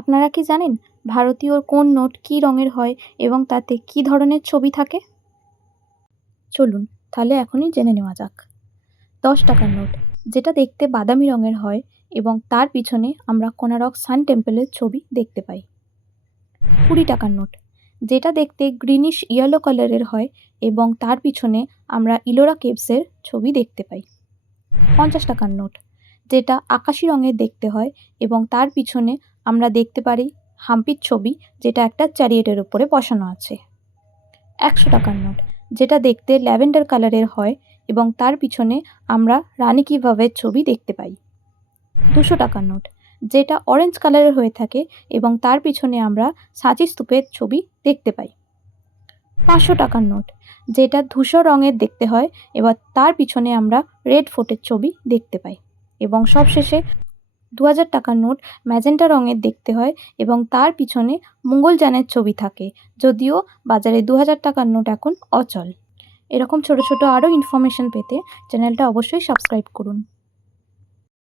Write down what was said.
আপনারা কি জানেন ভারতীয় কোন নোট কী রঙের হয় এবং তাতে কী ধরনের ছবি থাকে? চলুন তাহলে এখনই জেনে নেওয়া যাক। 10 টাকার নোট, যেটা দেখতে বাদামি রঙের হয় এবং তার পিছনে আমরা কোণারক সান টেম্পলের ছবি দেখতে পাই। 20 টাকার নোট, যেটা দেখতে গ্রিনিশ ইয়েলো কালারের হয় এবং তার পিছনে আমরা ইলোরা কেভসের ছবি দেখতে পাই। 50 টাকার নোট, যেটা আকাশি রঙের দেখতে হয় এবং তার পিছনে আমরা দেখতে পারি হাম্পির ছবি, যেটা একটা চ্যারিয়েটের উপরে বসানো আছে। 100 টাকার নোট, যেটা দেখতে ল্যাভেন্ডার কালারের হয় এবং তার পিছনে আমরা রানী কি ভাভের ছবি দেখতে পাই। 200 টাকার নোট, যেটা অরেঞ্জ কালারের হয়ে থাকে এবং তার পিছনে আমরা সাঁচি স্তূপের ছবি দেখতে পাই। 500 টাকার নোট, যেটা ধূসর রঙের দেখতে হয় এবার তার পিছনে আমরা রেড ফোর্টের ছবি দেখতে পাই। এবং সবশেষে 2000 টাকার নোট ম্যাজেন্টা রঙের দেখতে হয় এবং তার পিছনে মঙ্গলযানের ছবি থাকে, যদিও বাজারে 2000 টাকার নোট এখন অচল। এরকম ছোট ছোট আরও ইনফরমেশন পেতে চ্যানেলটা অবশ্যই সাবস্ক্রাইব করুন।